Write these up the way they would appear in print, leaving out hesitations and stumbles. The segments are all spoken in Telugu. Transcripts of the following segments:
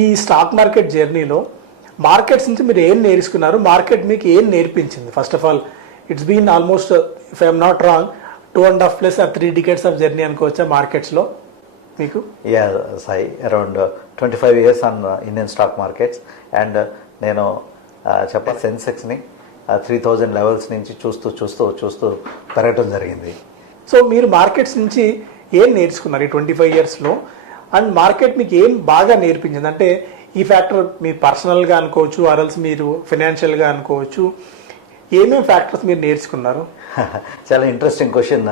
ఈ స్టాక్ మార్కెట్ జర్నీలో మార్కెట్స్ నుంచి మీరు ఏం నేర్చుకున్నారు, మార్కెట్ మీకు ఏం నేర్పించింది? First of all it's been almost, if I'm not wrong, 2.5+ or 3 decades of journey అనుకోవచ్చా మార్కెట్స్లో మీకు? Yeah Sai, around 25 years on Indian stock markets. And నేను చెప్పాలి, సెన్సెక్స్ని 3000 లెవెల్స్ నుంచి చూస్తూ చూస్తూ చూస్తూ పెరగటం జరిగింది. సో మీరు మార్కెట్స్ నుంచి ఏం నేర్చుకున్నారు ఈ 25 yearsలో? అండ్ మార్కెట్ మీకు ఏం బాగా నేర్పించింది? అంటే ఈ ఫ్యాక్టర్ మీ పర్సనల్గా అనుకోవచ్చు, ఆర్ఎల్స్ మీరు ఫైనాన్షియల్గా అనుకోవచ్చు, ఏమేమి ఫ్యాక్టర్స్ మీరు నేర్చుకున్నారు? చాలా ఇంట్రెస్టింగ్ క్వశ్చన్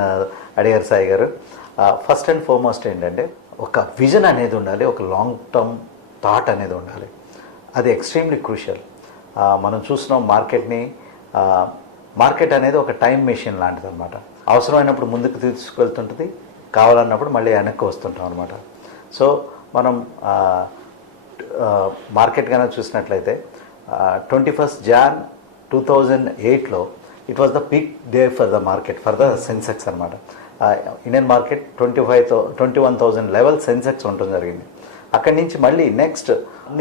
అడిగారు సాయి గారు. ఫస్ట్ అండ్ ఫార్మోస్ట్ ఏంటంటే, ఒక విజన్ అనేది ఉండాలి, ఒక లాంగ్ టర్మ్ థాట్ అనేది ఉండాలి. అది ఎక్స్ట్రీమ్లీ క్రూషియల్. మనం చూస్తున్నాం మార్కెట్ అనేది ఒక టైం మెషిన్ లాంటిది అనమాట. అవసరమైనప్పుడు ముందుకు తీసుకెళ్తుంటుంది, కావాలన్నప్పుడు మళ్ళీ వెనక్కి వస్తుంటాం అనమాట. సో మనం మార్కెట్ కనుక చూసినట్లయితే 21st Jan 2008లో it was the peak day for the market, for the Sensex అనమాట. ఇండియన్ మార్కెట్ 21,000 లెవెల్ సెన్సెక్స్ ఉండటం జరిగింది. అక్కడి నుంచి మళ్ళీ నెక్స్ట్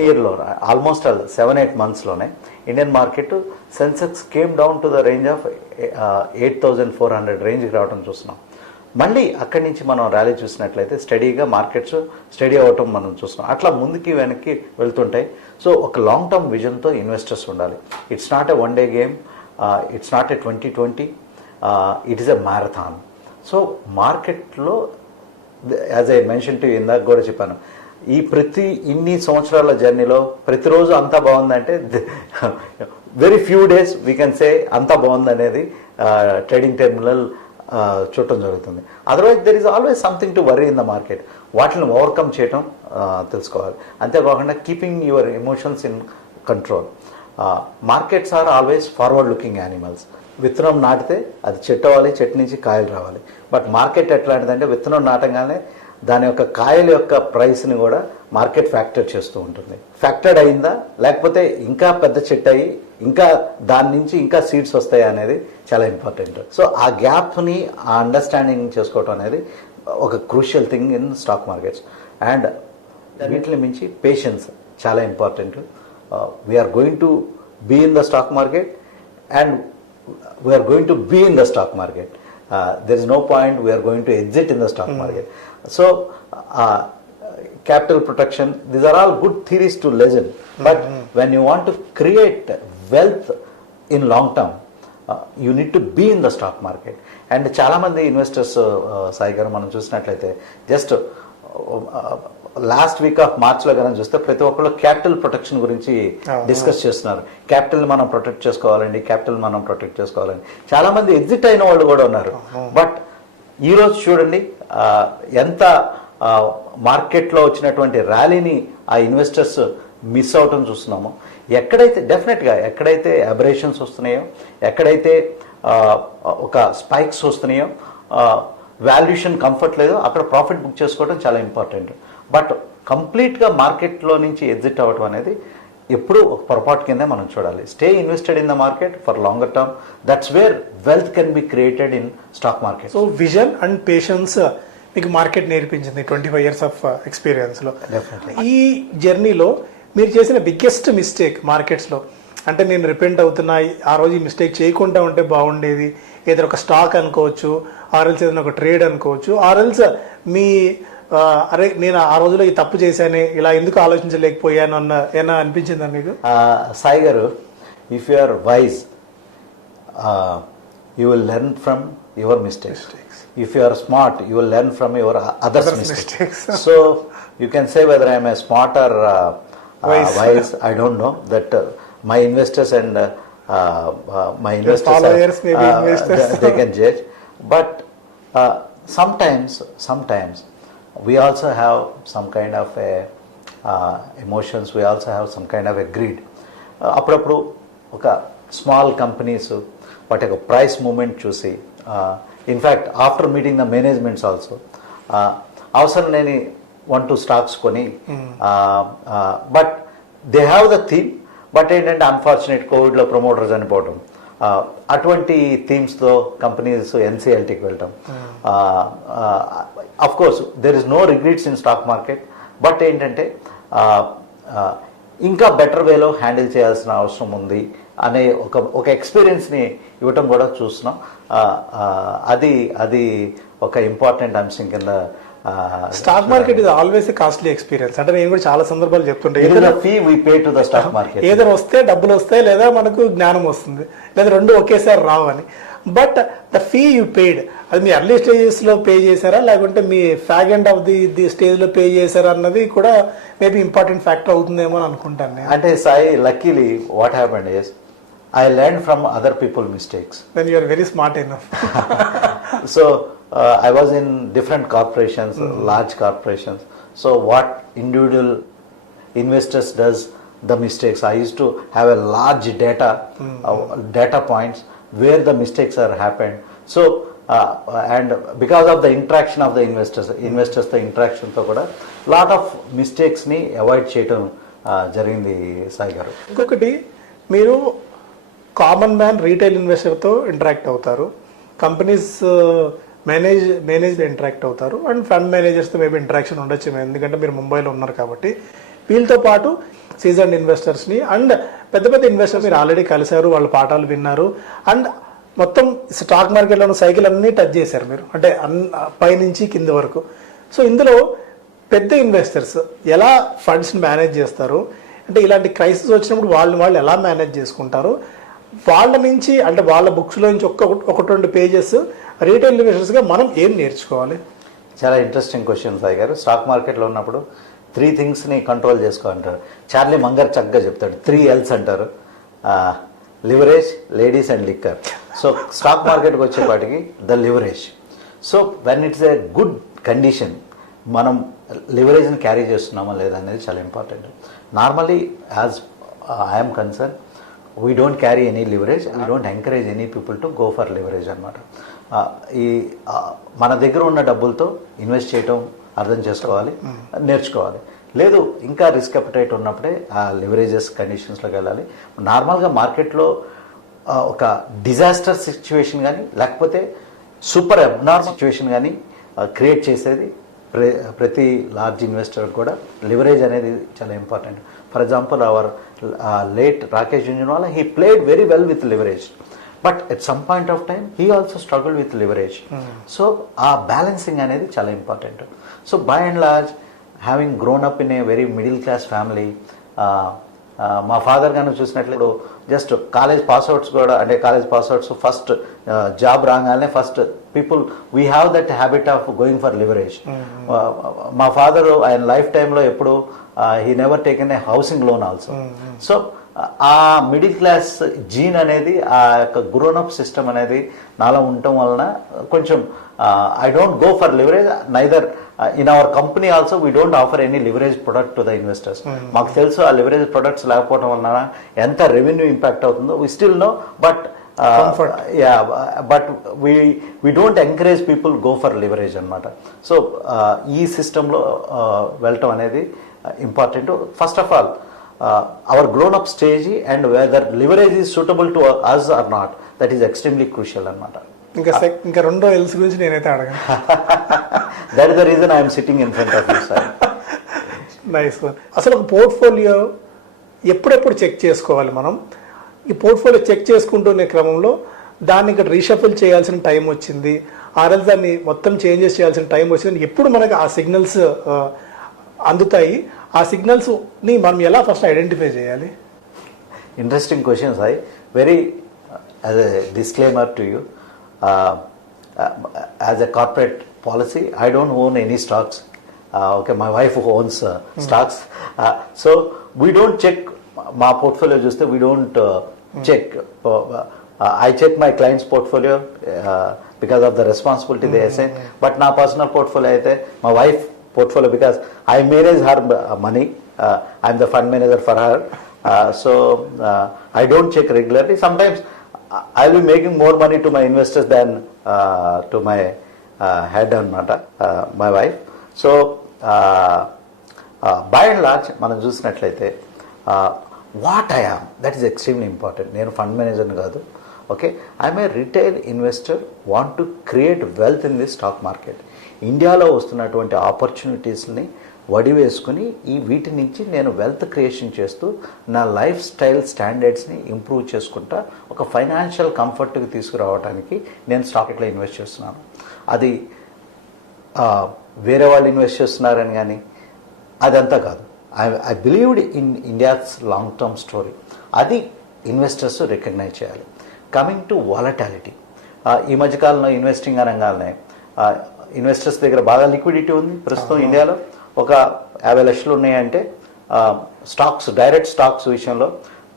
ఇయర్లో ఆల్మోస్ట్ 7-8 monthsలోనే Indian market Sensex came down to the range of 8,400 రేంజ్కి రావడం చూస్తున్నాం. మళ్ళీ అక్కడి నుంచి మనం ర్యాలీ చూసినట్లయితే స్టడీగా మార్కెట్స్ స్టడీ అవటం మనం చూస్తున్నాం. అట్లా ముందుకి వెనక్కి వెళ్తుంటాయి. సో ఒక లాంగ్ టర్మ్ విజన్తో ఇన్వెస్టర్స్ ఉండాలి. It's not a one day game, it's not a 2020, it is a marathon. So మార్కెట్లో యాజ్ ఐ మెన్షన్ టు ఇందాక కూడా చెప్పాను, ఈ ఇన్ని సంవత్సరాల జర్నీలో ప్రతిరోజు అంతా బాగుందంటే very few days we can say అంతా బాగుంది అనేది ట్రేడింగ్ టెర్మినల్ చూడటం జరుగుతుంది. Otherwise there is always something to worry in the market. వాటిని ఓవర్కమ్ చేయటం తెలుసుకోవాలి. అంతేకాకుండా keeping your emotions in control. Markets are always forward looking animals. విత్తనం నాటితే అది చెట్టు అవ్వాలి, చెట్టు నుంచి కాయలు రావాలి. బట్ మార్కెట్ ఎట్లాంటిదంటే విత్తనం నాటంగానే దాని యొక్క కాయల యొక్క ప్రైస్ని కూడా మార్కెట్ ఫ్యాక్టర్ చేస్తూ ఉంటుంది. ఫ్యాక్టర్డ్ అయిందా, లేకపోతే ఇంకా పెద్ద చెట్టు అయ్యి ఇంకా దాని నుంచి ఇంకా సీడ్స్ వస్తాయి అనేది చాలా ఇంపార్టెంట్. సో ఆ గ్యాప్ని, ఆ అండర్స్టాండింగ్ చేసుకోవటం అనేది ఒక crucial thing in stock markets. And వీటిని మించి పేషెన్స్ చాలా important. We are going to be in the stock market and we are going to be in the stock market. There is no point we are going to exit in the stock market. So capital protection, these are all good theories to listen. But when you want to create wealth in long term, you need to be in the stock market. And చాలా మంది ఇన్వెస్టర్స్ సాయి గారు మనం చూసినట్లయితే జస్ట్ లాస్ట్ వీక్ ఆఫ్ మార్చ్లో కనుక చూస్తే ప్రతి ఒక్కళ్ళు క్యాపిటల్ ప్రొటెక్షన్ గురించి డిస్కస్ చేస్తున్నారు. క్యాపిటల్ మనం ప్రొటెక్ట్ చేసుకోవాలండి, క్యాపిటల్ మనం ప్రొటెక్ట్ చేసుకోవాలండి. చాలా మంది ఎగ్జిట్ అయిన వాళ్ళు కూడా ఉన్నారు. బట్ ఈరోజు చూడండి ఎంత మార్కెట్లో వచ్చినటువంటి ర్యాలీని ఆ ఇన్వెస్టర్స్ మిస్ అవటం చూస్తున్నామో. ఎక్కడైతే అబరేషన్స్ వస్తున్నాయో, ఎక్కడైతే ఒక స్పైక్స్ వస్తున్నాయో, వాల్యుయేషన్ కంఫర్ట్ లేదో అక్కడ ప్రాఫిట్ బుక్ చేసుకోవడం చాలా ఇంపార్టెంట్. బట్ కంప్లీట్గా మార్కెట్లో నుంచి ఎగ్జిట్ అవ్వడం అనేది ఎప్పుడు ఒక పొరపాటు కింద మనం చూడాలి. Stay invested in the market for longer term. That's where wealth can be created in stock market. So vision and patience మీకు మార్కెట్ నేర్పించింది 25 years ఆఫ్ ఎక్స్పీరియన్స్లో. ఈ జర్నీలో మీరు చేసిన బిగ్గెస్ట్ మిస్టేక్ మార్కెట్స్లో, అంటే నేను రిపెంట్ అవుతున్నా, ఆ రోజు ఈ మిస్టేక్ చేయకుండా ఉంటే బాగుండేది, ఏదైనా ఒక స్టాక్ అనుకోవచ్చు, ఆర్ఎల్స్ ఏదైనా ఒక ట్రేడ్ అనుకోవచ్చు, ఆర్ఎల్స్ మీ అరే నేను ఆ రోజులో ఈ తప్పు చేశానే, ఇలా ఎందుకు ఆలోచించలేకపోయాను అన్న ఏమైనా అనిపించిందా మీకు? సాయి గారు, if you are wise you will learn from your mistakes. If you are smart, you will learn from your others' mistakes. So you can say whether I am a smart or wise. I don't know. That my investors and my investors followers maybe investors they can judge. But sometimes we also have some kind of a emotions. We also have some kind of a greed. అప్పుడప్పుడు ఒక స్మాల్ కంపెనీస్ వాటి యొక్క ప్రైస్ మూమెంట్ చూసి, in fact after meeting the managements also అవసరం లేని 1-2 స్టాక్స్ కొని, but they have the theme. But ఏంటంటే అన్ఫార్చునేట్ కోవిడ్లో ప్రమోటర్ చనిపోవటం, అటువంటి థీమ్స్తో కంపెనీస్ ఎన్సీఎల్టీకి వెళ్ళటం. Of course there is no regrets in stock market. But ఏంటంటే ఇంకా బెటర్ వేలో హ్యాండిల్ చేయాల్సిన అవసరం ఉంది అనే ఒక ఎక్స్పీరియన్స్ని ఇవ్వటం కూడా చూస్తున్నాం. అది అది ఒక ఇంపార్టెంట్ అంశం కింద. స్టాక్ మార్కెట్ ఇది ఆల్వేస్ కాస్ట్లీ ఎక్స్పీరియన్స్. అంటే నేను కూడా చాలా సందర్భాలు చెప్తుంటే fee we pay to the stock market. ఏదైనా వస్తే డబ్బులు వస్తాయి, లేదా మనకు జ్ఞానం వస్తుంది, లేదా రెండు ఒకేసారి రావు అని. But the fee you paid, అది మీ ఎర్లీ స్టేజెస్లో పే చేశారా, లేకుంటే మీ ఫ్యాగ్ ఎండ్ ఆఫ్ ది స్టేజ్లో పే చేశారా అన్నది కూడా మేబీ ఇంపార్టెంట్ ఫ్యాక్టర్ అవుతుందేమో అని అనుకుంటాను నేను. అంటే Sai, luckily what happened is I learned from other people's mistakes. Then you are very smart enough. So I was in different corporations, large corporations. So what individual investors does the mistakes. I used to have a large data points where the mistakes are happened. So and because of the interaction of the investors the interaction తో కూడా lot of mistakes ని avoid చేయడం జరిగింది సాయి గారు. ఇంకొకటి, మీరు కామన్ మ్యాన్ రీటైల్ ఇన్వెస్టర్తో ఇంటరాక్ట్ అవుతారు, కంపెనీస్ మేనేజ్డ్ ఇంటరాక్ట్ అవుతారు, అండ్ ఫండ్ మేనేజర్స్తో మేబీ ఇంటరాక్షన్ ఉండొచ్చు, ఎందుకంటే మీరు ముంబైలో ఉన్నారు కాబట్టి. వీళ్ళతో పాటు సీజన్డ్ ఇన్వెస్టర్స్ని అండ్ పెద్ద పెద్ద ఇన్వెస్టర్స్ మీరు ఆల్రెడీ కలిశారు, వాళ్ళ పాఠాలు విన్నారు, అండ్ మొత్తం స్టాక్ మార్కెట్లో ఉన్న సైకిల్ అన్నీ టచ్ చేశారు మీరు, అంటే పైనుంచి కింద వరకు. సో ఇందులో పెద్ద ఇన్వెస్టర్స్ ఎలా ఫండ్స్ని మేనేజ్ చేస్తారు, అంటే ఇలాంటి క్రైసిస్ వచ్చినప్పుడు వాళ్ళు ఎలా మేనేజ్ చేసుకుంటారు, వాళ్ళ నుంచి అంటే వాళ్ళ బుక్స్లో నుంచి ఒక 2 పేజెస్ రీటైల్ ఇన్వెస్టర్స్గా మనం ఏం నేర్చుకోవాలి? చాలా ఇంట్రెస్టింగ్ క్వశ్చన్ సాయి గారు. స్టాక్ మార్కెట్లో ఉన్నప్పుడు 3 థింగ్స్ని కంట్రోల్ చేసుకోవాలంటారు. చార్లీ మంగర్ చక్కగా చెప్తాడు, 3 L's అంటారు, leverage, ladies and liquor. So stock మార్కెట్కి వచ్చేపాటికి the leverage. So when it's a good condition మనం లివరేజ్ని క్యారీ చేస్తున్నామా లేదా అనేది చాలా important. Normally as I'm concern, we don't carry any leverage, we don't encourage any people to go for leverage అనమాట. ఈ మన దగ్గర ఉన్న డబ్బులతో ఇన్వెస్ట్ చేయటం అర్థం చేసుకోవాలి, నేర్చుకోవాలి. లేదు ఇంకా రిస్క్ అపటైట్ ఉన్నప్పుడే ఆ లివరేజెస్ కండిషన్స్లోకి వెళ్ళాలి. నార్మల్గా మార్కెట్లో ఒక డిజాస్టర్ సిచ్యువేషన్ కానీ లేకపోతే సూపర్ అబ్నార్మల్ సిచ్యువేషన్ కానీ క్రియేట్ చేసేది ప్రతి లార్జ్ ఇన్వెస్టర్ కూడా లివరేజ్ అనేది చాలా important. For example hour late Rakesh Jhunjhunwala, he played very well with leverage, but at some point of time he also struggled with leverage. So balancing అనేది చాలా important. So by and large, having grown up in a very middle class family, మా ఫాదర్ గాను చూసినట్లు జస్ట్ కాలేజ్ పాస్అవుట్స్ కూడా, అంటే కాలేజ్ పాస్అవుట్స్ ఫస్ట్ జాబ్ రాగానే first people we have that habit of going for leverage. మా ఫాదర్ ఆయన లైఫ్ టైంలో ఎప్పుడు he never taken a housing loan also. So ఆ మిడిల్ క్లాస్ జీన్ అనేది, ఆ యొక్క గ్రోనప్ సిస్టమ్ అనేది నాలో ఉండటం వలన కొంచెం I don't go for leverage. Neither in our company also we don't offer any leverage product to the investors. మాకు తెలుసు ఆ లివరేజ్ ప్రొడక్ట్స్ లేకపోవడం వలన ఎంత రెవెన్యూ ఇంపాక్ట్ అవుతుందో we still know, but but we don't encourage people go for leverage అనమాట. సో ఈ సిస్టంలో వెళ్ళటం అనేది important. First of all our grown up stage and whether leverage is suitable to us or not, that is extremely crucial అనమాట. ఇంకా రెండో ఎల్స్ గురించి నేనైతే అడగను. That is the reason I am sitting in front of you, sir. Nice one. అసలు ఒక పోర్ట్ఫోలియో ఎప్పుడెప్పుడు చెక్ చేసుకోవాలి మనం? ఈ పోర్ట్ఫోలియో చెక్ చేసుకుంటున్న క్రమంలో దాన్ని ఇక్కడ రీషఫుల్ చేయాల్సిన టైం వచ్చింది, ఆర్ఎల్స్ దాన్ని మొత్తం చేంజెస్ చేయాల్సిన టైం వచ్చింది, ఎప్పుడు మనకు ఆ సిగ్నల్స్ అందుతాయి? ఆ సిగ్నల్స్ని మనం ఎలా ఫస్ట్ ఐడెంటిఫై చేయాలి? Interesting question Sai. Very as a disclaimer to you, as a corporate policy I don't own any stocks. Okay, my wife owns stocks. So we don't check. మా పోర్ట్ఫోలియో చూస్తే we don't check. I check my client's portfolio because of the responsibility they assign. But నా పర్సనల్ పోర్ట్ఫోలియో అయితే మా wife portfolio, because I manage her money. I'm the fund manager for her. So I don't check regularly. Sometimes I'll be making more money to my investors than to my head anamata, my wife. So by and large మనం చూసినట్లయితే what I am, that is extremely important. నేను ఫండ్ మేనేజర్ని కాదు. Okay, I'm a retail investor, want to create wealth in the stock market. ఇండియాలో వస్తున్నటువంటి ఆపర్చునిటీస్ని వడి వేసుకుని వీటి నుంచి నేను వెల్త్ క్రియేషన్ చేస్తూ నా లైఫ్ స్టైల్ స్టాండర్డ్స్ని ఇంప్రూవ్ చేసుకుంటా ఒక ఫైనాన్షియల్ కంఫర్ట్కి తీసుకురావడానికి నేను స్టాక్లో ఇన్వెస్ట్ చేస్తున్నాను. అది వేరే వాళ్ళు ఇన్వెస్ట్ చేస్తున్నారని కానీ అదంతా కాదు. I believed in India's long term story. అది ఇన్వెస్టర్స్ రికగ్నైజ్ చేయాలి. కమింగ్ టు వాలటాలిటీ, ఈ మధ్యకాలంలో ఇన్వెస్టింగ్ అనగానే ఇన్వెస్టర్స్ దగ్గర బాగా లిక్విడిటీ ఉంది ప్రస్తుతం. ఇండియాలో ఒక 50 లక్షలు ఉన్నాయంటే స్టాక్స్, డైరెక్ట్ స్టాక్స్ విషయంలో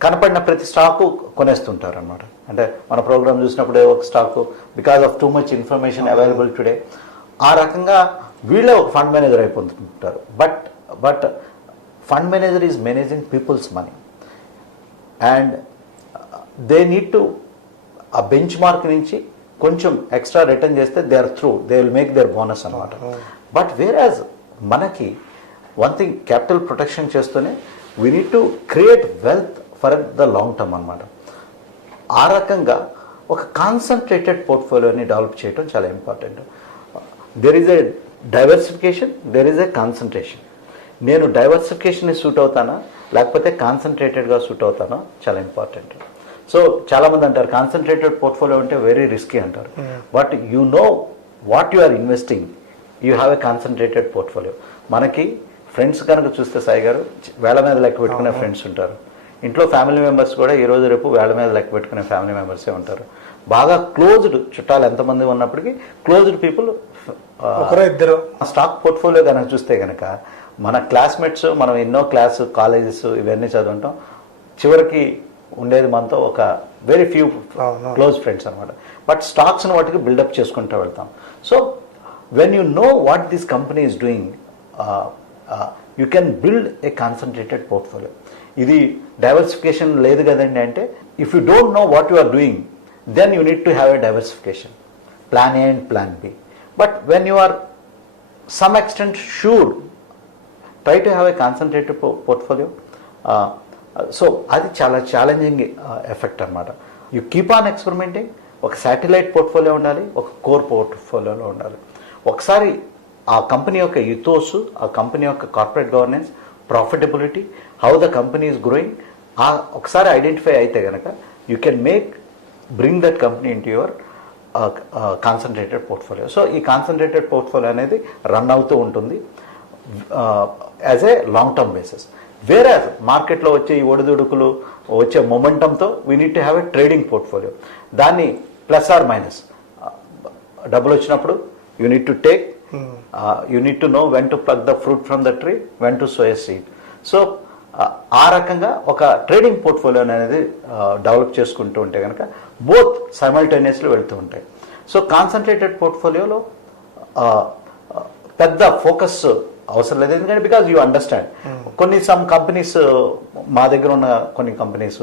కనపడిన ప్రతి స్టాకు కొనేస్తుంటారు అనమాట. అంటే మన ప్రోగ్రామ్ చూసినప్పుడే ఒక stock because of too much information available today, ఆ రకంగా వీళ్ళే ఒక ఫండ్ మేనేజర్ అయిపోతుంటారు. But fund manager is managing people's money and they need to ఆ బెంచ్ మార్క్ నుంచి కొంచెం ఎక్స్ట్రా రిటర్న్ చేస్తే they are through, they will make their bonus అనమాట. బట్ వేరాజ్ మనకి వన్ థింగ్, క్యాపిటల్ ప్రొటెక్షన్ చేస్తూనే we need to create wealth for the long term అనమాట. ఆ రకంగా ఒక కాన్సన్ట్రేటెడ్ పోర్ట్ఫోలియోని డెవలప్ చేయడం చాలా important. There is a diversification, there is a concentration. నేను డైవర్సిఫికేషన్ని సూట్ అవుతానా లేకపోతే కాన్సన్ట్రేటెడ్గా సూట్ అవుతానా చాలా ఇంపార్టెంట్. సో చాలామంది అంటారు కాన్సన్ట్రేటెడ్ పోర్ట్ఫోలియో అంటే వెరీ రిస్కీ అంటారు. But you know what you are investing, you have a concentrated portfolio. మనకి ఫ్రెండ్స్ కనుక చూస్తే సాయి గారు వేళ మీద లెక్క పెట్టుకునే ఫ్రెండ్స్ ఉంటారు. ఇంట్లో ఫ్యామిలీ మెంబర్స్ కూడా ఈ రోజు రేపు వేళ మీద లెక్క పెట్టుకునే ఫ్యామిలీ మెంబర్సే ఉంటారు. బాగా క్లోజ్డ్ చుట్టాలు ఎంతమంది ఉన్నప్పటికీ క్లోజ్డ్ పీపుల్ ఒకరో ఇద్దరు. స్టాక్ పోర్ట్ఫోలియో కనుక చూస్తే కనుక మన క్లాస్మేట్స్, మనం ఎన్నో క్లాస్ కాలేజెస్ ఇవన్నీ చదువుంటాం, చివరికి ఉండేది మనతో ఒక వెరీ ఫ్యూ క్లోజ్ ఫ్రెండ్స్ అనమాట. బట్ స్టాక్స్ని వాటికి బిల్డప్ చేసుకుంటూ వెళ్తాం. So when you know what this company is doing, you can build a concentrated portfolio. ఇది డైవర్సిఫికేషన్ లేదు కదండి అంటే, if you don't know what you are doing then you need to have a diversification, plan A and plan B. But when you are some extent sure, try to have a concentrated portfolio. So అది చాలా ఛాలెంజింగ్ ఎఫెక్ట్ అనమాట. You keep on experimenting. ఒక శాటిలైట్ పోర్ట్ఫోలియో ఉండాలి, ఒక కోర్ పోర్ట్ఫోలియోలో ఉండాలి. ఒకసారి ఆ కంపెనీ యొక్క యుతోస్, ఆ కంపెనీ యొక్క corporate governance, profitability, how the company is growing, ఒకసారి ఐడెంటిఫై అయితే కనుక you can bring that company into your concentrated portfolio. So ఈ కాన్సన్ట్రేటెడ్ పోర్ట్ఫోలియో అనేది రన్ అవుతూ ఉంటుంది as a long term basis. వేరే మార్కెట్లో వచ్చే ఈ ఒడిదుడుకులు, వచ్చే మొమెంటంతో we need to have a trading portfolio. దాన్ని ప్లస్ ఆర్ మైనస్, డబ్బులు వచ్చినప్పుడు you need to take, you need to know when to plug the fruit from the tree, when to sow seed. So ఆ రకంగా ఒక ట్రేడింగ్ పోర్ట్ఫోలియో అనేది డెవలప్ చేసుకుంటూ ఉంటే కనుక బోత్ సైమల్టేనియస్లీ వెళ్తూ ఉంటాయి. సో కాన్సన్ట్రేటెడ్ పోర్ట్ఫోలియోలో పెద్ద ఫోకస్ అవసరం లేదు, ఎందుకంటే because you understand. Some companies, మా దగ్గర ఉన్న కొన్ని కంపెనీస్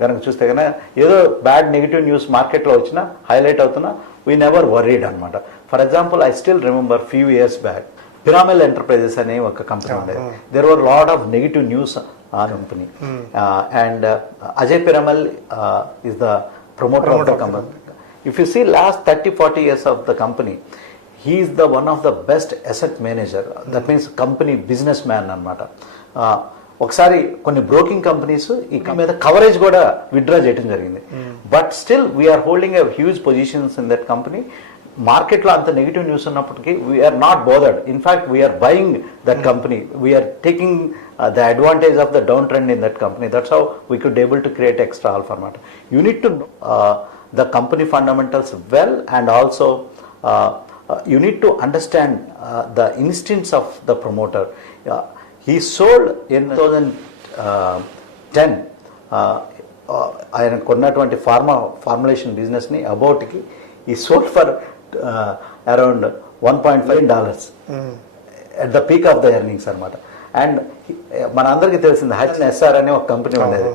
కనుక చూస్తే కనుక ఏదో బ్యాడ్ నెగిటివ్ న్యూస్ మార్కెట్లో వచ్చినా, హైలైట్ అవుతున్నా, వీ నెవర్ వరీడ్ అనమాట. For example, I still remember few years back Piramal Enterprises అనే ఒక కంపెనీ ఉండేది. There were lot of negative news ఆ company. And Ajay Piramal is the promoter of the company. If you see last 30-40 years of the company, he is the one of the best asset manager. That means company business man అనమాట. ఒకసారి కొన్ని బ్రోకింగ్ కంపెనీస్ ఈ మీద కవరేజ్ కూడా విత్డ్రా చేయడం జరిగింది. But still we are holding a huge positions in that company. మార్కెట్లో అంత నెగిటివ్ న్యూస్ ఉన్నప్పటికీ we are not bothered. In fact we are buying that company, we are taking the advantage of the down trend in that company. That's how we could able to create extra alpha అనమాట. You need to the company fundamentals well, and also you need to understand the instincts of the promoter. He sold in 2010 ఆయన కొన్నటువంటి ఫార్ములేషన్ బిజినెస్ని అబౌట్కి ఈ sold for around $1.5 million at the peak of the earnings అనమాట. అండ్ మన అందరికీ తెలిసింది HNSR అనే ఒక కంపెనీ ఉండేది.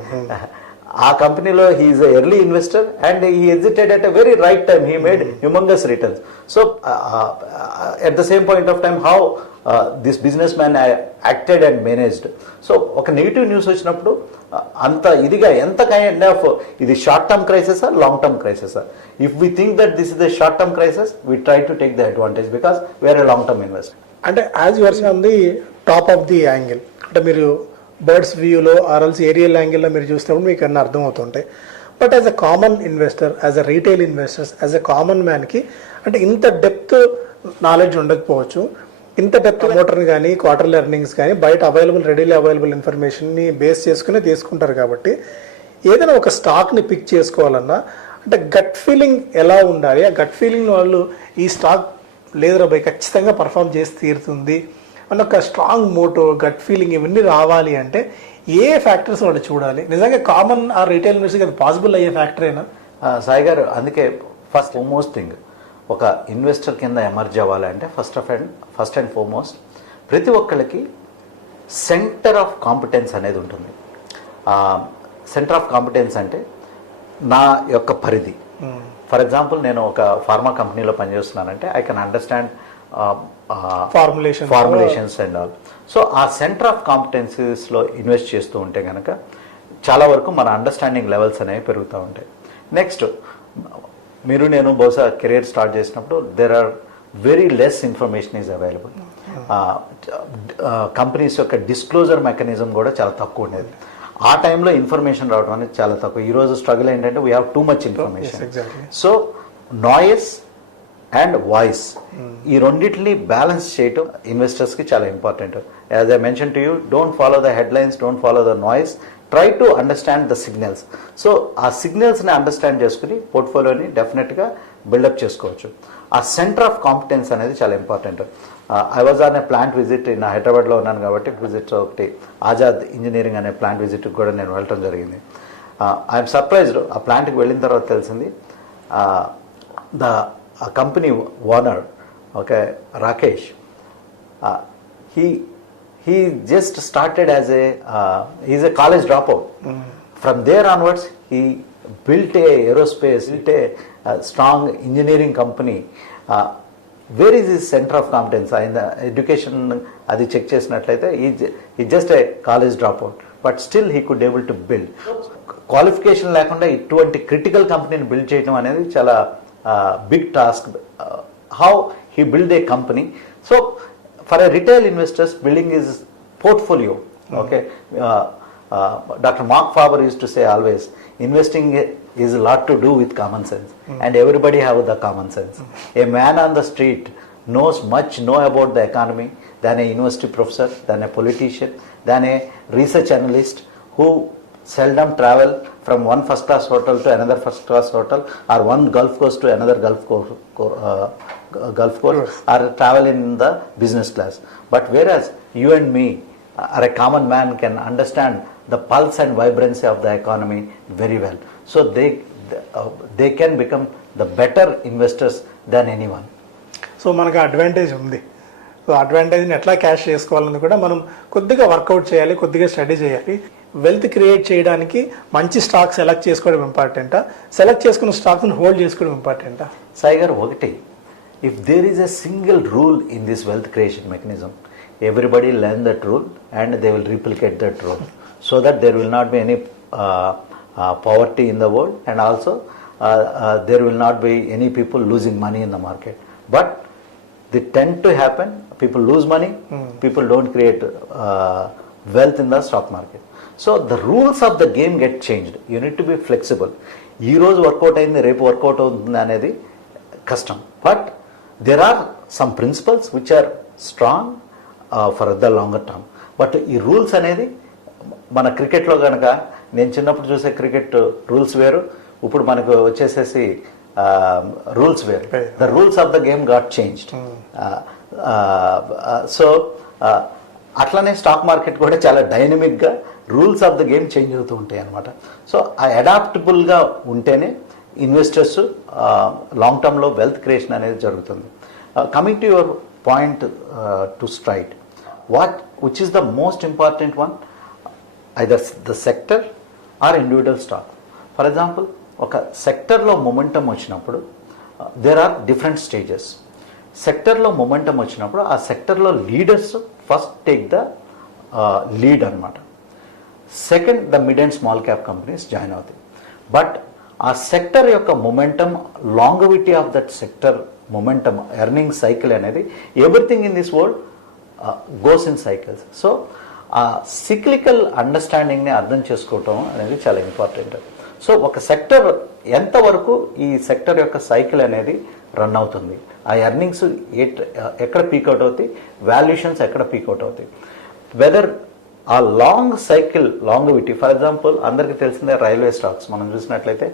ఆ కంపెనీలో he is early investor and he exited at a very right time, he made humongous returns. So at the same point of time how this business man acted and managed. So ఒక నెగిటివ్ న్యూస్ వచ్చినప్పుడు అంత ఇదిగా ఎంత కైండ్ ఆఫ్ ఇది short term crisis long term crisis. If we think that this is the short term crisis we try to take the advantage because we are a long term investor. అంటే as your on the top of the angle, అంటే మీరు బర్డ్స్ వ్యూలో ఆర్ఎల్స్ ఏరియల్ యాంగిల్లో మీరు చూసినప్పుడు మీకు అన్నీ అర్థమవుతుంటాయి. But as a common investor, as a retail investors, as a common మ్యాన్కి అంటే ఇంత డెప్త్ నాలెడ్జ్ ఉండకపోవచ్చు. ఇంత డెప్త్ మోటర్ని కానీ క్వార్టర్లీ ఎర్నింగ్స్ కానీ బయట రెడీలీ అవైలబుల్ ఇన్ఫర్మేషన్ని బేస్ చేసుకుని తీసుకుంటారు. కాబట్టి ఏదైనా ఒక స్టాక్ని పిక్ చేసుకోవాలన్నా అంటే గట్ ఫీలింగ్ ఎలా ఉండాలి? ఆ గట్ ఫీలింగ్ వాళ్ళు ఈ స్టాక్ లేదురా బై ఖచ్చితంగా పర్ఫామ్ చేసి తీరుతుంది అన్న ఒక స్ట్రాంగ్ మోటో, గట్ ఫీలింగ్ ఇవన్నీ రావాలి అంటే ఏ ఫ్యాక్టర్స్ వాళ్ళు చూడాలి? నిజంగా కామన్ ఆ రీటైల్ ఇన్వెస్టర్కి అది పాసిబుల్ అయ్యే ఫ్యాక్టరేనా? సాయి గారు, అందుకే ఫస్ట్ ఫోర్మోస్ట్ థింగ్ ఒక ఇన్వెస్టర్ కింద ఎమర్జ్ అవ్వాలంటే ఫస్ట్ అండ్ ఫోర్మోస్ట్ ప్రతి ఒక్కళ్ళకి సెంటర్ ఆఫ్ కాంపిటెన్స్ అనేది ఉంటుంది. సెంటర్ ఆఫ్ కాంపిటెన్స్ అంటే నా యొక్క పరిధి. ఫర్ ఎగ్జాంపుల్ నేను ఒక ఫార్మా కంపెనీలో పనిచేస్తున్నానంటే I can understand formulations and all. So ఆ సెంటర్ ఆఫ్ కాంపిటెన్సీస్లో ఇన్వెస్ట్ చేస్తూ ఉంటే కనుక చాలా వరకు మన అండర్స్టాండింగ్ లెవెల్స్ అనేవి పెరుగుతూ ఉంటాయి. నెక్స్ట్ మీరు నేను బహుశా కెరీర్ స్టార్ట్ చేసినప్పుడు there are very less information is available. Companies యొక్క డిస్క్లోజర్ మెకానిజం కూడా చాలా తక్కువ ఉండేది. ఆ టైంలో ఇన్ఫర్మేషన్ రావడం అనేది చాలా తక్కువ. ఈరోజు స్ట్రగుల్ ఏంటంటే we have two much information. So noise and voice, ఈ రెండింటిని బ్యాలెన్స్ చేయటం ఇన్వెస్టర్స్కి చాలా important. As I mention to you, don't follow the headlines, don't follow the noise, try to understand the signals. So ఆ సిగ్నల్స్ని అండర్స్టాండ్ చేసుకుని పోర్ట్ఫోలియోని డెఫినెట్గా బిల్డప్ చేసుకోవచ్చు. ఆ సెంటర్ ఆఫ్ కాంపిటెన్స్ అనేది చాలా important. I was on a plant visit, నా హైదరాబాద్లో ఉన్నాను కాబట్టి విజిట్ ఒకటి ఆజాద్ ఇంజనీరింగ్ అనే ప్లాంట్ విజిట్కి కూడా నేను వెళ్ళటం జరిగింది. I'm surprised. ఆ ప్లాంట్కి వెళ్ళిన తర్వాత తెలిసింది the company owner, okay, Rakesh, he just started as he's a college dropout. From there onwards he built a aerospace, built a strong engineering company. Where is his center of competence? In the education adi check chesinatlaithe he just a college dropout, but still he could able to build. Qualification lekunda ittuvanti critical company ni build cheyadam anedi chala big task. How he build a company? So for a retail investors, building his portfolio, okay, Dr. Mark Faber used to say always, investing is a lot to do with common sense, and everybody have the common sense. A man on the street knows much about the economy than a university professor, than a politician, than a research analyst who seldom travel from one first class hotel to another first class hotel, or one Gulf coast to another Gulf coast, or travel in the business class. But whereas you and me, or a common man, can understand the pulse and vibrancy of the economy very well. So they can become the better investors than anyone. So మనకు అడ్వాంటేజ్ ఉంది. సో అడ్వాంటేజ్ని ఎట్లా క్యాష్ చేసుకోవాలని కూడా మనం కొద్దిగా వర్కౌట్ చేయాలి, కొద్దిగా స్టడీ చేయాలి. వెల్త్ క్రియేట్ చేయడానికి మంచి స్టాక్ సెలెక్ట్ చేసుకోవడం ఇంపార్టెంటా, సెలెక్ట్ చేసుకున్న స్టాక్స్ని హోల్డ్ చేసుకోవడం ఇంపార్టెంటా? సాయి గారు, ఒకటి, if there is a single rule in this wealth creation mechanism, everybody learn that rule and they will replicate that rule, so that there will not be any poverty in the world, and also there will not be any people losing money in the market. But they tend to happen, people lose money, people don't create wealth in the stock market. So the rules of the game get changed. You need to be flexible. ఈ రోజు వర్కౌట్ అయింది, రేపు వర్కౌట్ అవుతుంది అనేది కష్టం. But there are some principles which are strong for the longer term. But ఈ రూల్స్ అనేది మన క్రికెట్లో కనుక, నేను చిన్నప్పుడు చూసే క్రికెట్ రూల్స్ వేరు, ఇప్పుడు మనకు వచ్చేసేసి రూల్స్ వేరు. The rules of the game got changed. So అట్లనే స్టాక్ మార్కెట్ కూడా చాలా డైనమిక్గా rules of the game change అవుతూ ఉంటాయి అన్నమాట. సో ఆ అడాప్టబుల్గా ఉంటేనే ఇన్వెస్టర్స్ లాంగ్ టర్మ్లో వెల్త్ క్రియేషన్ అనేది జరుగుతుంది. Coming to your point to stride, which is the most important one? Either the sector or individual stock. For example, ఒక సెక్టర్లో మొమెంటం వచ్చినప్పుడు దేర్ ఆర్ డిఫరెంట్ స్టేజెస్. సెక్టర్లో మొమెంటం వచ్చినప్పుడు ఆ సెక్టర్లో leaders first take the lead అనమాట. Second, the mid and small cap companies join అవుతాయి. బట్ ఆ సెక్టర్ యొక్క momentum, longevity of that sector momentum, earning cycle అనేది everything in this world goes in cycles. So ఆ సిక్లికల్ అండర్స్టాండింగ్ని అర్థం చేసుకోవటం అనేది చాలా ఇంపార్టెంట్. సో ఒక సెక్టర్ ఎంతవరకు ఈ సెక్టర్ యొక్క సైకిల్ అనేది రన్ అవుతుంది, ఆ ఎర్నింగ్స్ ఎక్కడ పీక్అవుట్ అవుతాయి, వాల్యుయేషన్స్ ఎక్కడ పీక్అవుట్ అవుతాయి, వెదర్ ఆ లాంగ్ సైకిల్ లాంగవిటీ. ఫర్ ఎగ్జాంపుల్, అందరికీ తెలిసిందే రైల్వే స్టాక్స్. మనం చూసినట్లయితే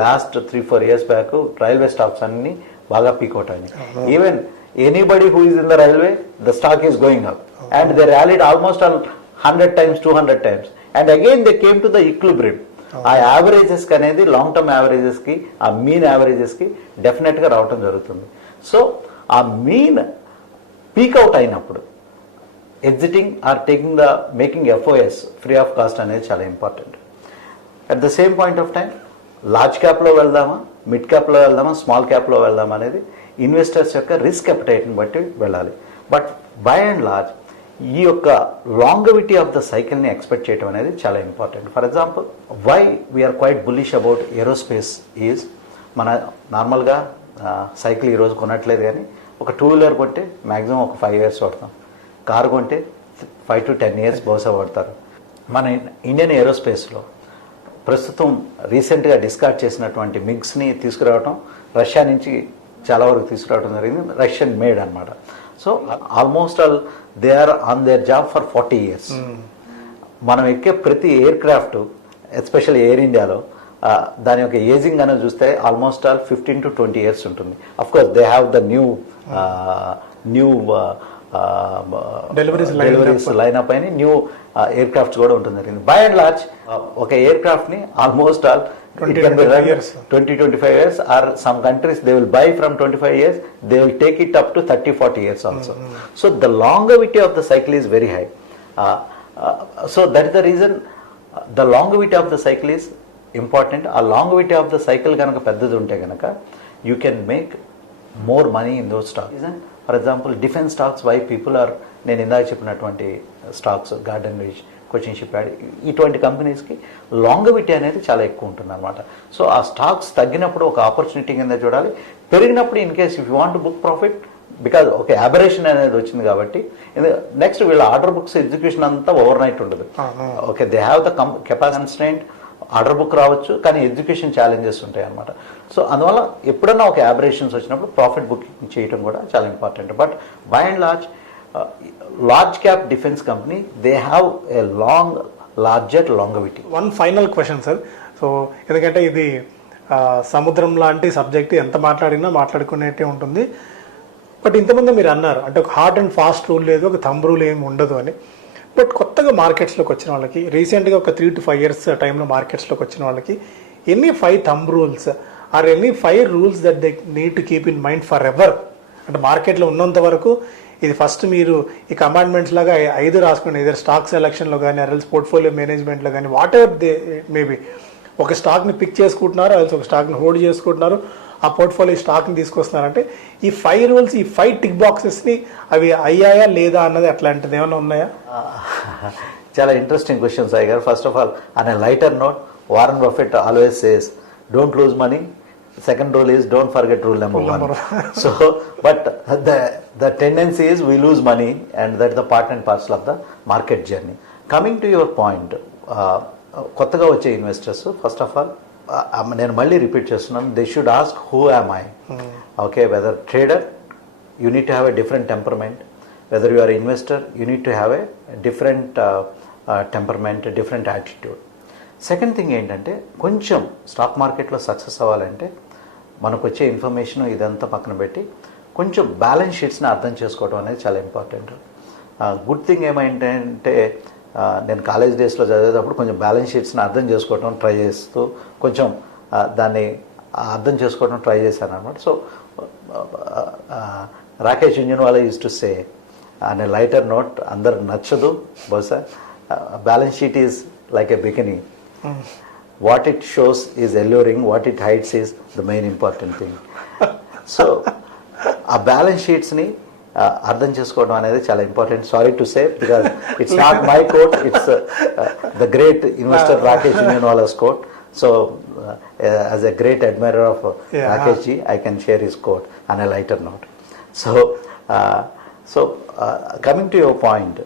last 3-4 years back railway stocks అన్ని బాగా పీక్అవుట్ అయినాయి. Even anybody who is in the railway, the stock is going up and they rallied almost 100 times, 200 times, and again they came to the equilibrium. ఆ యావరేజెస్కి అనేది, లాంగ్ టర్మ్ యావరేజెస్కి, ఆ మీన్ యావరేజెస్కి డెఫినెట్గా రావటం జరుగుతుంది. సో ఆ మీన్ పీక్అవుట్ అయినప్పుడు exiting or taking the making FOS free of cost అనేది చాలా important. At the same point of time large క్యాప్లో వెళ్దామా, మిడ్ క్యాప్లో వెళ్దామా, స్మాల్ క్యాప్లో వెళ్దామా అనేది ఇన్వెస్టర్స్ యొక్క రిస్క్ అపెటైట్ని బట్టి వెళ్ళాలి. బట్ బై అండ్ లార్జ్ ఈ యొక్క లాంగవిటీ ఆఫ్ ద సైకిల్ని ఎక్స్పెక్ట్ చేయడం అనేది చాలా important. For example, why we are quite bullish about aerospace is, మన నార్మల్గా సైకిల్ ఈరోజు కొనట్లేదు, కానీ ఒక 2-wheeler కొంటే మ్యాక్సిమం ఒక 5 years పడతాం, కారు కొంటే 5 to 10 years బహుశా పడతారు. మన ఇండియన్ ఏరోస్పేస్లో ప్రస్తుతం రీసెంట్గా డిస్కార్డ్ చేసినటువంటి మిగ్స్ని తీసుకురావడం, రష్యా నుంచి చాలా వరకు తీసుకురావడం జరిగింది, రష్యన్ మేడ్ అనమాట. So almost all they are on their job for 40 years. మనం ఎక్కే ప్రతి ఎయిర్ క్రాఫ్ట్, ఎస్పెషల్లీ ఎయిర్ ఇండియాలో, దాని యొక్క ఏజింగ్ అనేది చూస్తే ఆల్మోస్ట్ ఆల్ 15 to 20 years ఉంటుంది. Of course they have the new deliveries lineup అయిన న్యూ ఎయిర్ క్రాఫ్ట్స్ కూడా ఉంటుంది జరిగింది. బై అండ్ లార్జ్ ఒక ఎయిర్ క్రాఫ్ట్ ని almost all 20-25 years, or some countries they will buy from 25 years, they will take it up to 30-40 years also. So the longevity of the cycle is very high. So that is the reason the longevity of the cycle is important. A longevity of the cycle ganaka peddadu unte ganaka you can make more money in those stocks. For example, defense stocks, why people are, నేను ఇందాక చెప్పినటువంటి stocks, garden reach, Cochin ship yard, ఇటువంటి కంపెనీస్కి లాంగవిటీ అనేది చాలా ఎక్కువ ఉంటుంది అనమాట. సో ఆ స్టాక్స్ తగ్గినప్పుడు ఒక ఆపర్చునిటీ కింద చూడాలి, పెరిగినప్పుడు in case if you want to book profit, because ఒక అబరేషన్ అనేది వచ్చింది కాబట్టి. నెక్స్ట్ వీళ్ళ ఆర్డర్ బుక్స్ ఎగ్జిక్యూషన్ అంతా ఓవర్ నైట్ ఉండదు. Okay, they have the capacity constraint, order book రావచ్చు, కానీ ఎడ్యుకేషన్ ఛాలెంజెస్ ఉంటాయి అనమాట. సో అందువల్ల ఎప్పుడన్నా ఒక అబరేషన్స్ వచ్చినప్పుడు ప్రాఫిట్ బుకింగ్ చేయడం కూడా చాలా important. But by and large cap defence company, they have a larger longevity. One final question sir. So ఎందుకంటే ఇది సముద్రం లాంటి సబ్జెక్ట్, ఎంత మాట్లాడినా మాట్లాడుకునేట్టే ఉంటుంది. బట్ ఇంతకుముందు మీరు అన్నారు, అంటే ఒక హార్డ్ అండ్ ఫాస్ట్ రూల్ లేదు, ఒక థంబ్ రూల్ ఏమి ఉండదు అని. బట్ కొత్తగా మార్కెట్స్లోకి వచ్చిన వాళ్ళకి, రీసెంట్గా ఒక 3 to 5 years టైంలో మార్కెట్స్లోకి వచ్చిన వాళ్ళకి, any 5 thumb rules or any 5 rules that they need to keep in mind for ever? అంటే మార్కెట్లో ఉన్నంత వరకు ఇది ఫస్ట్ మీరు ఈ కమాండ్మెంట్స్ లాగా 5 రాసుకోండి, ఇదర్ స్టాక్ సెలక్షన్లో కానీ, అరల్స్ పోర్ట్ఫోలియో మేనేజ్మెంట్లో కానీ, వాట్ ఎవర్ దే మేబీ. ఒక స్టాక్ని పిక్ చేసుకుంటున్నారు, అల్స్ ఒక స్టాక్ని హోల్డ్ చేసుకుంటున్నారు, ఆ పోర్ట్ఫోలియో స్టాక్ని తీసుకొస్తున్నారంటే ఈ 5 rules, ఈ 5 టిక్ బాక్సెస్ని అవి అయ్యాయా లేదా అన్నది అట్లాంటిది ఏమైనా ఉన్నాయా? చాలా ఇంట్రెస్టింగ్ క్వశ్చన్ సాయి గారు. First of all, on a lighter note, Warren Buffett always says don't lose money. Second rule is don't forget rule number 1. So, but the tendency is we lose money, and that is the part and parcel of the market journey. Coming to your point, కొత్తగా వచ్చే ఇన్వెస్టర్స్, ఫస్ట్ ఆఫ్ ఆల్ నేను మళ్ళీ రిపీట్ చేస్తున్నాను, they should ask who am I. Okay, whether trader, you need to have a different temperament. Whether you are investor, you need to have a different temperament, different attitude. Second thing ఏంటంటే, కొంచెం స్టాక్ మార్కెట్లో సక్సెస్ అవ్వాలంటే మనకు వచ్చే ఇన్ఫర్మేషన్ ఇదంతా పక్కన పెట్టి కొంచెం బ్యాలెన్స్ షీట్స్ని అర్థం చేసుకోవడం అనేది చాలా ఇంపార్టెంట్. గుడ్ థింగ్ ఏమైందంటే, నేను కాలేజ్ డేస్లో చదివేటప్పుడు కొంచెం బ్యాలెన్స్ షీట్స్ని అర్థం చేసుకోవడం ట్రై చేస్తూ కొంచెం దాన్ని అర్థం చేసుకోవడం ట్రై చేశాను అనమాట. So Rakesh Jhunjhunwala use to say on a lighter note, అందరు నచ్చదు బహుశా, balance sheet is like a bikini, what it shows is alluring, what it hides is the main important thing. So ఆ బ్యాలెన్స్ షీట్స్ని అర్థం చేసుకోవడం అనేది చాలా important. Sorry to say, because it's not my quote, it's the great investor Rakesh Jhunjhunwala's quote. So as a great admirer of Rakesh ji, I can share his quote on a lighter note. So coming to your point,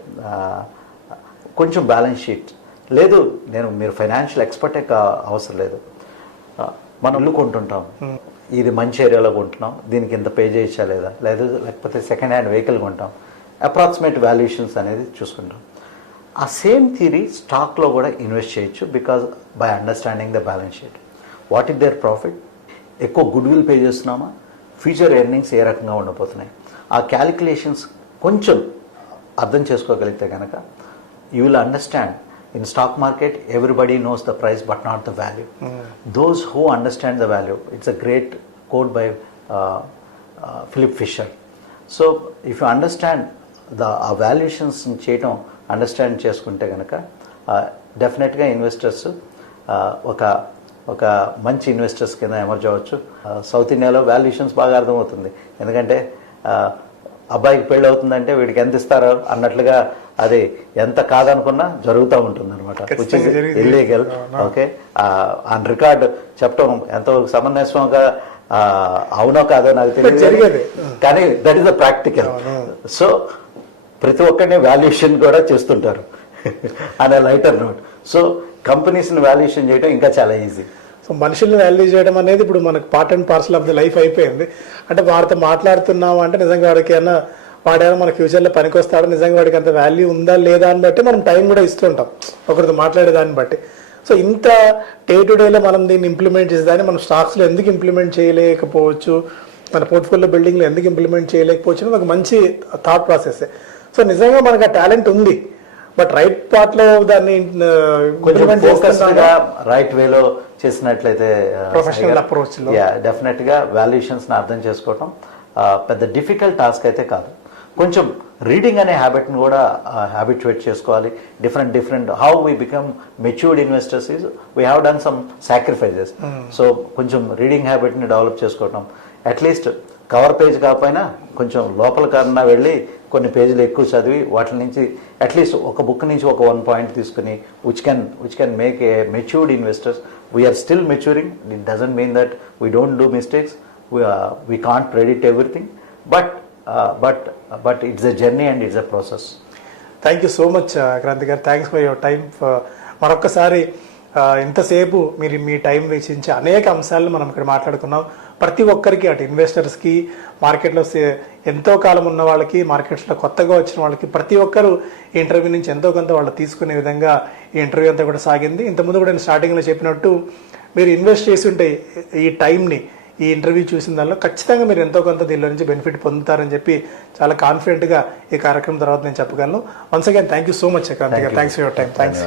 కొంచెం బ్యాలెన్స్ షీట్ లేదు, నేను మీరు ఫైనాన్షియల్ ఎక్స్పర్టే అవసరం లేదు. మనం ఇల్లు కొంటుంటాం, ఇది మంచి ఏరియాలో కొంటున్నాం, దీనికి ఇంత పే చేయచ్చా లేదా, లేకపోతే సెకండ్ హ్యాండ్ వెహికల్ కొంటాం, అప్రాక్సిమేట్ వాల్యుయేషన్స్ అనేది చూసుకుంటాం. ఆ సేమ్ థియరీ స్టాక్లో కూడా ఇన్వెస్ట్ చేయొచ్చు, because by understanding the balance sheet, what is their profit, ఎక్కువ గుడ్ విల్ పే చేస్తున్నామా, ఫ్యూచర్ ఎర్నింగ్స్ ఏ రకంగా ఉండబోతున్నాయి, ఆ క్యాలిక్యులేషన్స్ కొంచెం అర్థం చేసుకోగలిగితే కనుక you will understand. In stock market, everybody knows the price but not the value. Those who understand the value, it's a great quote by Philip Fisher. So if you understand the valuations చేయటం అండర్స్టాండ్ చేసుకుంటే కనుక డెఫినెట్గా ఇన్వెస్టర్స్ ఒక మంచి ఇన్వెస్టర్స్ కింద ఎమర్జ్ అవ్వచ్చు. సౌత్ ఇండియాలో వాల్యుయేషన్స్ బాగా అర్థమవుతుంది, ఎందుకంటే అబ్బాయికి పెళ్ళి అవుతుందంటే వీడికి ఎంత ఇస్తారో అన్నట్లుగా అది ఎంత కాదనుకున్నా జరుగుతూ ఉంటుంది అనమాట, which is illegal. Okay, on record చెప్పడం ఎంతో సమంజసంగా అవునో కాదో నాకు తెలియదు, కానీ that is the practical. So ప్రతి ఒక్కరిని వాల్యుయేషన్ కూడా చేస్తుంటారు అనే లైటర్ నోట్. సో కంపెనీస్ని వాల్యుయేషన్ చేయడం ఇంకా చాలా ఈజీ. సో మనుషుల్ని వాల్యూ చేయడం అనేది ఇప్పుడు మనకు part and parcel of the life అయిపోయింది. అంటే వాడితో మాట్లాడుతున్నాం అంటే నిజంగా వాడికి ఏమన్నా వాడేమో మన ఫ్యూచర్లో పనికి వస్తాడో, నిజంగా వాడికి అంత వాల్యూ ఉందా లేదా అని బట్టి మనం టైం కూడా ఇస్తుంటాం ఒకరితో మాట్లాడే దాన్ని బట్టి. సో ఇంత డే టు డేలో మనం దీన్ని ఇంప్లిమెంట్ చేసేదాన్ని మనం స్టాక్స్లో ఎందుకు ఇంప్లిమెంట్ చేయలేకపోవచ్చు, మన పోర్ట్ఫోలియో బిల్డింగ్లో ఎందుకు ఇంప్లిమెంట్ చేయలేకపోవచ్చు అనేది ఒక మంచి థాట్ ప్రాసెస్. సో నిజంగా మనకు ఆ టాలెంట్ ఉంది, బట్ రైట్ పార్ట్ లో దాన్ని రైట్ వేలో చేసినట్లయితే ప్రొఫెషనల్ అప్రోచ్ లో డెఫినెట్ గా వాల్యుయేషన్స్ అర్థం చేసుకోవటం పెద్ద డిఫికల్ట్ టాస్క్ అయితే కాదు. కొంచెం రీడింగ్ అనే హ్యాబిట్ని కూడా హ్యాబిచువేట్ చేసుకోవాలి. Different how we become matured investors is we have done some sacrifices. So కొంచెం రీడింగ్ హ్యాబిట్ని డెవలప్ చేసుకోవటం, అట్లీస్ట్ కవర్ పేజ్ కాకపోయినా కొంచెం లోపల కన్నా వెళ్ళి కొన్ని పేజీలు ఎక్కువ చదివి వాటి నుంచి అట్లీస్ట్ ఒక బుక్ నుంచి ఒక 1 పాయింట్ తీసుకుని which can make a matured investors. We are still maturing, it doesn't mean that we don't do mistakes, we can't predict everything, but it's a journey and it's a process. Thank you so much Kranti garu, thanks for your time. మరొక్కసారి ఇంతసేపు మీరు మీ టైం వెచ్చించి అనేక అంశాలను మనం ఇక్కడ మాట్లాడుకున్నాం. ప్రతి ఒక్కరికి, అటు ఇన్వెస్టర్స్కి, మార్కెట్లో ఎంతో కాలం ఉన్న వాళ్ళకి, మార్కెట్స్లో కొత్తగా వచ్చిన వాళ్ళకి, ప్రతి ఒక్కరు ఈ ఇంటర్వ్యూ నుంచి ఎంతో కొంత వాళ్ళు తీసుకునే విధంగా ఈ ఇంటర్వ్యూ అంతా కూడా సాగింది. ఇంతకుముందు కూడా నేను స్టార్టింగ్లో చెప్పినట్టు మీరు ఇన్వెస్ట్ చేసి ఉంటే ఈ టైంని, ఈ ఇంటర్వ్యూ చూసిన దానిలో ఖచ్చితంగా మీరు ఎంతో కొంత దీనిలో నుంచి బెనిఫిట్ పొందుతారని చెప్పి చాలా కాన్ఫిడెంట్గా ఈ కార్యక్రమం తర్వాత నేను చెప్పగలను. Once again thank you so much Kranti garu, thanks for your time. Thanks.